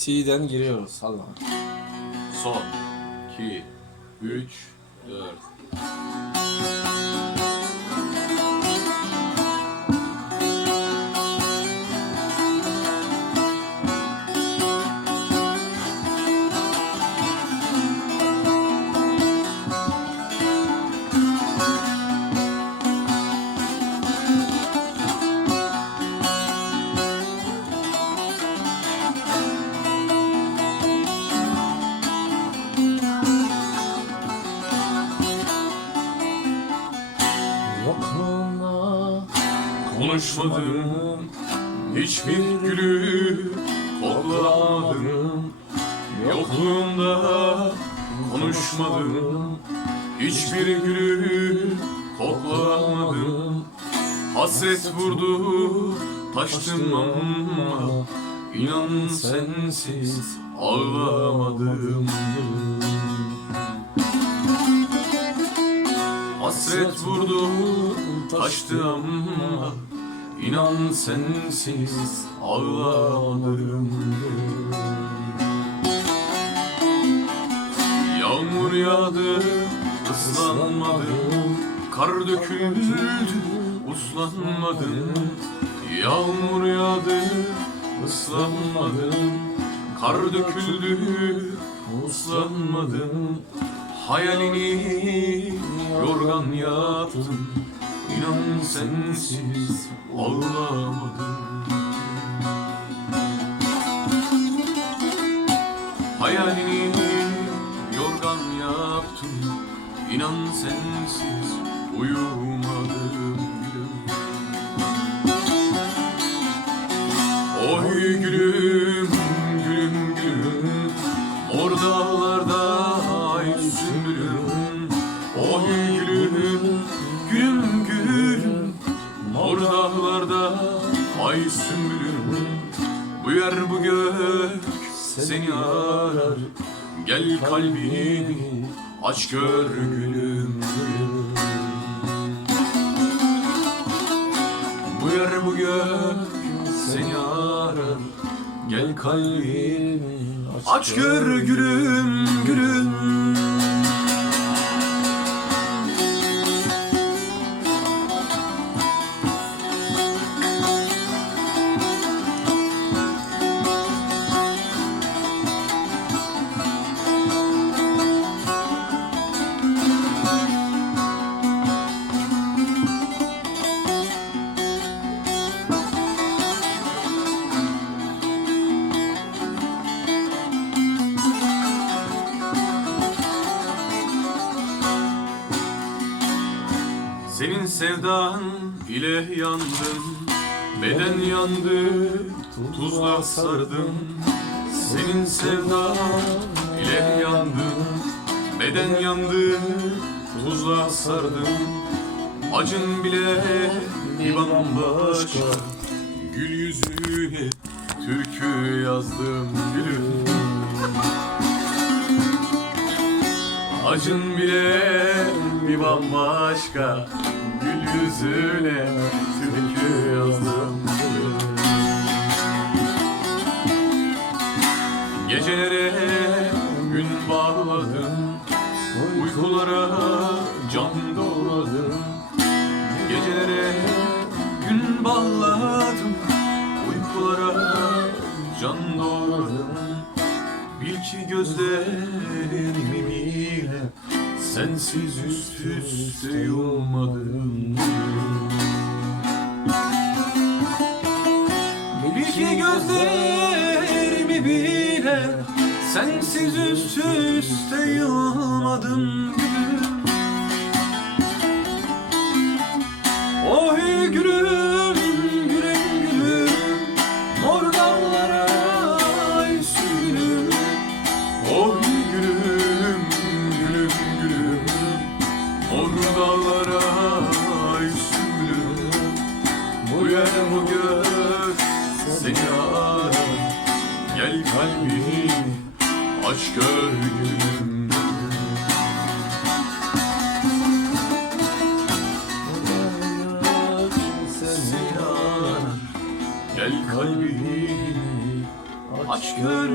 C'den giriyoruz. Hadi. Son 2 3 4 Yokluğuna Konuşmadım Hiçbir gülü koklamadım Yokluğunda konuşmadım Hiçbir gülü koklamadım Hasret vurdu taştım ama İnan sensiz ağlamadım Hasret vurdu taştı ama İnan sensiz ağlamadım Yağmur yağdı ıslanmadım Kar döküldü uslanmadım. Yağmur yağdı ıslanmadım Kar döküldü uslanmadım Hayalini yorgan yaptım İnan sensiz ağlamadım. Hayalini yorgan yaptım İnan sensiz uyumadım sümbülüm Oy gülüm gülüm gülüm. Mor dağlarda ay sümbülüm. Bu yer bu gök seni arar. Gel kalbimi aç gör gülüm. Bu yer bu gök seni arar. Gel kalbimi aç gör gülüm gülüm Senin sevdan ile yandım Beden yandı tuzla sardım. Senin sevdan ile yandım Beden yandı tuzla sardım. Acın bile bir bambaşka Gül yüzüne türkü yazdım gülüm. Acın bile bir bambaşka Gül yüzüne türkü yazdım. Gecelere gün bağladım Uykulara can doladım. Gecelere gün bağladım Uykulara can doladım. Bil ki gözlerimi bile Sensiz üst üste yummadım ki gözlerimi bile? Sensiz üst üste yılmadım gülüm Oy gülüm gülüm gülüm. Mor dallara ay sürgülüm Oy gülüm gülüm gülüm. Mor dağlara ay sürgülüm Bu yer bu gök seni Gel kalbimi aç gör gülüm Seni arar Gel kalbimi Aç gör